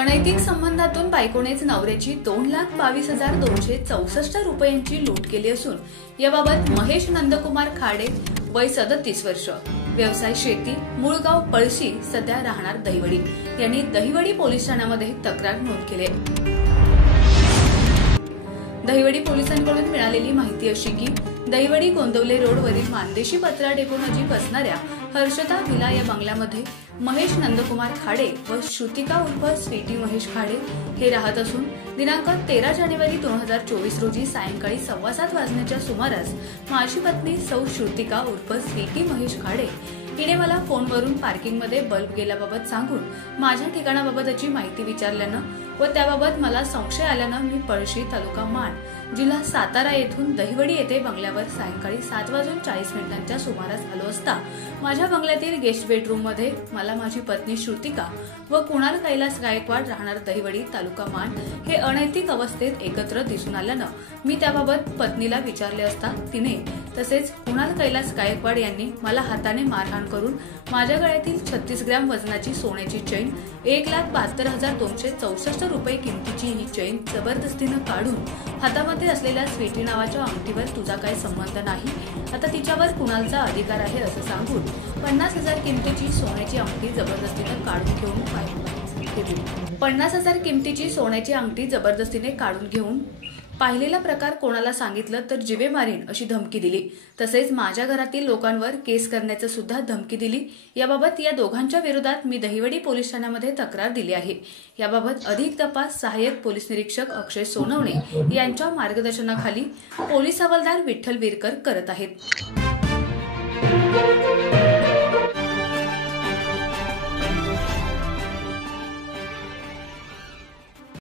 अनैतिक संबंधातून बायकोनेच नवऱ्याची 2,22,264 रुपयांची लूट केली असून याबाबत महेश नंदकुमार खाडे वय 37 वर्ष, व्यवसाय शेती, मूळ गाव पळशी, सध्या राहणार दहिवडी यांनी दहिवडी पोलीस ठाण्यामध्ये तक्रार नोंद केली आहे। दहिवडी पोलिसांकडून मिळालेली माहिती अशी की दहिवडी गोंदवले रोडवरील मानदेशी पत्रा डेपो नजीक असणाऱ्या हर्षदा विला या बंगल्यामध्ये महेश नंदकुमार खाडे व श्रुतिका उर्फ स्वीटी महेश खाडे हे राहत असून दिनांक 13 जानेवारी 2024 रोजी सायंकाळी 7:15 वाजण्याच्या सुमारास माझी पत्नी सौ श्रुतिका उर्फ स्वीटी महेश खाडे हिने मला फोनवरून पार्किंगमध्ये बल्ब गेल्याबाबत सांगून माझ्या ठिकाणाबाबतची माहिती विचारल्यानं व त्याबाबत मला संशय आल्यानं मी पळशी, तालुका माण, जिल्हा सातारा येथून दहिवडी येथे बंगल्यावर सायंकाळी 7:40 सुमारास आलो असता माझ्या बंगल्यातील गेस्ट बेडरूम मध्ये मला माझी पत्नी श्रुतिका व कुणाल कैलास गायकवाड राहणार दहिवडी, तालुका माण हे अनैतिक अवस्थेत एकत्र दिसून आल्यानं मी त्याबाबत पत्नीला विचारले असता तिने तसेच कुणाल कैलास गायकवाड यांनी मला हाताने मारहाण करून माझ्या गळ्यातील 36 ग्रॅम वजनाची सोन्याची चेन 1,72,264 रुपये किमतीची ही चेन जबरदस्तीनं काढून हातामध्ये असलेल्या स्वीटी नावाच्या अंगठीवर तुझा काही संबंध नाही, आता तिच्यावर कुणालचा अधिकार आहे असं सांगून 50,000 किमतीची सोन्याची अंगठी जबरदस्तीनं काढून घेऊन 50,000 किमतीची सोन्याची अंगठी जबरदस्तीने काढून घेऊन पाहिलेला प्रकार कोणाला सांगितलं तर जीवे मारीन अशी धमकी दिली। तसेच माझ्या घरातील लोकांवर केस करण्याचं सुद्धा धमकी दिली। याबाबत या दोघांच्या विरोधात मी दहिवडी पोलीस ठाण्यामध्ये तक्रार दिली आहे। याबाबत अधिक तपास सहाय्यक पोलीस निरीक्षक अक्षय सोनवणे यांच्या मार्गदर्शनाखाली पोलीस हवालदार विठ्ठल विरकर करत आहेत।